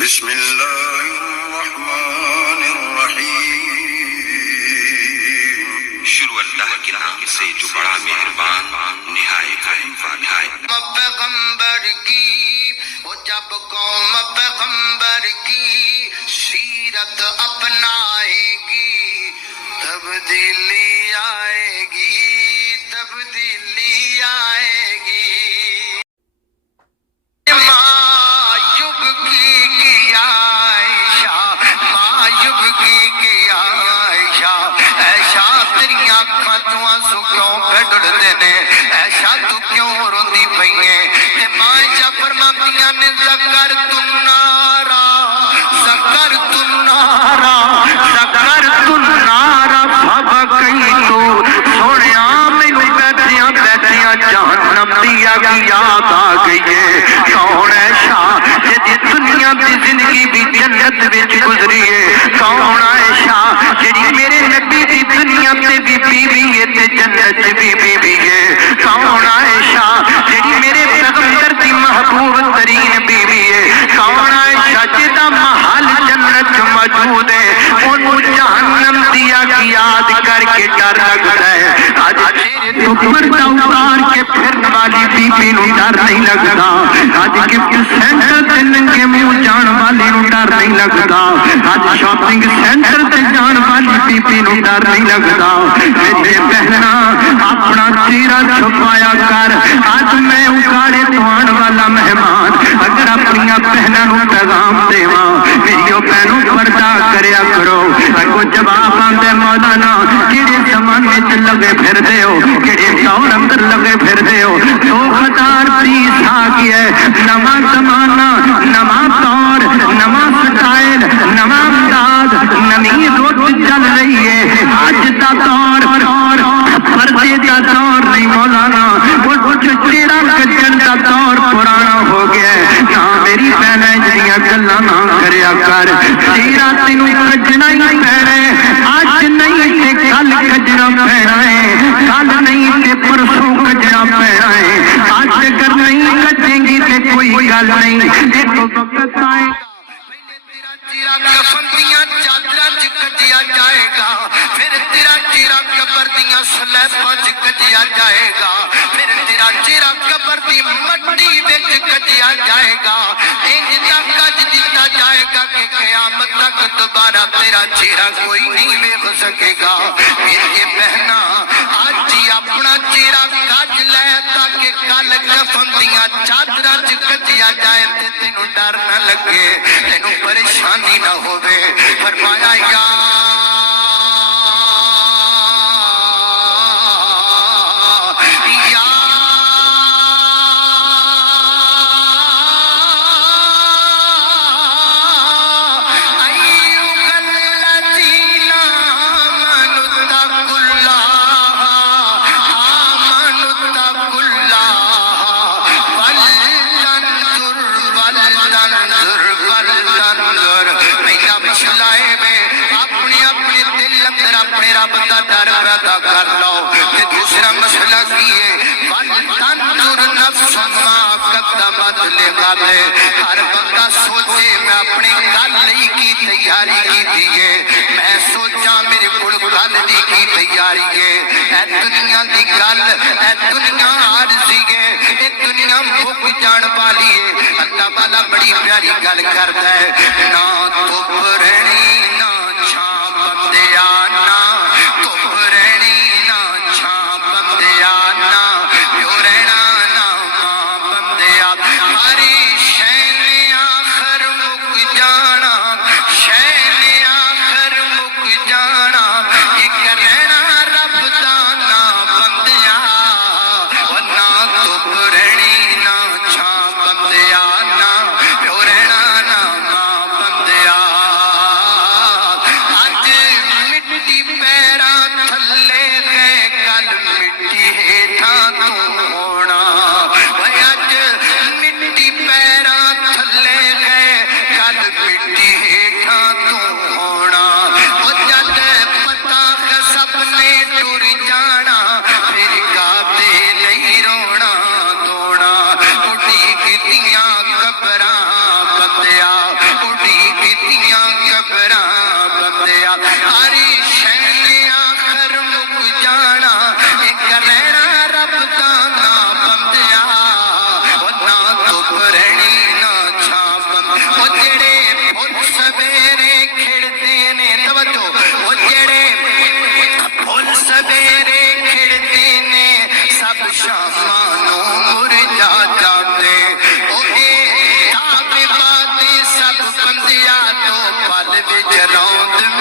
बिस्मिल्लाहिर्रहमानिर्रहीम। शुरू अल्लाह के नाम से जो बड़ा मेहरबान निहायत रहम वाला है। पैगंबर की वो जब कौम पैगंबर की सीरत अपनाएगी तब्दीली आएगी, तब्दीली आएगी। मायूब की आयशा, मायूब की आयशा, ऐशा तेरिया अखां चों आंसू क्यों कढदे ने, ऐशा तू क्यों रोंदी पई है। ते मायशा फरमातियां ने ज़कर तुन्नारा, ज़कर तुन्नारा, ज़कर तुन्नारा भबकई तू सोहणिया मैनू बैठिया बैठिया जहन्नम दी अग याद आ गई है। कौन है शाह जिहदी दुनिया दी जिंदगी भी जन्नत विच गुजरी है। कौन है शाह जिहड़ी मेरे नबी दी दुनिया ते भी बीवी है ते जन्नत भी बीवी है। कौन है शाह जिहड़ी मेरे पैगंबर दी महबूब तरीन बीवी है। कौन है शाह जिहदा महल जन्नत मौजूद है। ओनू जहन्नम दी अग याद करके डर लगता है। आज तो पर्दा उतार के फिरन वाली बीबी नू डर नहीं लगता। आज गिफ्ट सेंटर ते नंगे मुंह जान वाली नू डर नहीं लगता। आज शॉपिंग सेंटर ते जान वाली बीबी नू डर नहीं लगता। मेरे बहना अपना चेहरा छुपाया कर। आज मैं उगाड़े तो आने वाला मेहमान अगर अपनी बहनों नू पैगाम देवा मेरी बहनों पर्दा करया करो। अगो जवाब आंदे मौलाना किहड़े जमाने च लगे फिरदे हो, किहड़े दौर अंदर लगे फिरदे हो। 2030 आ गया, नवा जमाना, नवा दौर, नवा स्टाइल, नवा अंदाज, नवी रुत चल रही है। अज का दौर पर्दे का दौर नहीं मौलाना, वो चेहरा कजन का दौर पुराना हो गया। ना मेरी बहन जड़िया गल्ला ना करया कर, चेहरा तेनू कजना ही पैना है। अज नहीं ते कल कजना पैना है, कल नहीं ते परसों कजना पैना है। आज अगर नहीं कटेंगी तो कोई गल नहीं, एक वक्त आएगा तेरा कफन दियां चादरां च कटिया जाएगा, फिर तेरा चेहरा कबर दियां स्लैबां च कटिया जाएगा, फिर तेरा चेहरा कबर दी मट्टी विच कटिया जाएगा। इंज तक कज दिता जाएगा कि कयामत तक दोबारा तेरा चेहरा कोई नहीं वेख सकेगा। मेरे बहना आज ही अपना चेहरा कज लै ताकि कल कफन दियां चादरां च कटिया जाए ते तेनू डर न लगे, तेनू परेशानी न होवे। फरमाया या कर लो। ये दूसरा मसला की है हर बंदा सोचे मैं अपनी गल की तैयारी की है, मैं सोचा मेरे को गल की तैयारी है। ए दुनिया की गल ए दुनिया आरजी है, ये दुनिया मुक जान वाली है। अल्लाह वाला बड़ी प्यारी गल करता है, ना धुप रहनी ना छां बंदिया, ना धुप रहनी ना छां बंदिया, ना प्यो रहना ना मां बंदिया। हरी शैने आखर मुक जाना, शैने आखर मुक जाना, एक रहना रब दा ना बंदिया। ना धुप रहनी ना छां बंदिया, ना प्यो रहना ना मां बंदिया। विच रौंद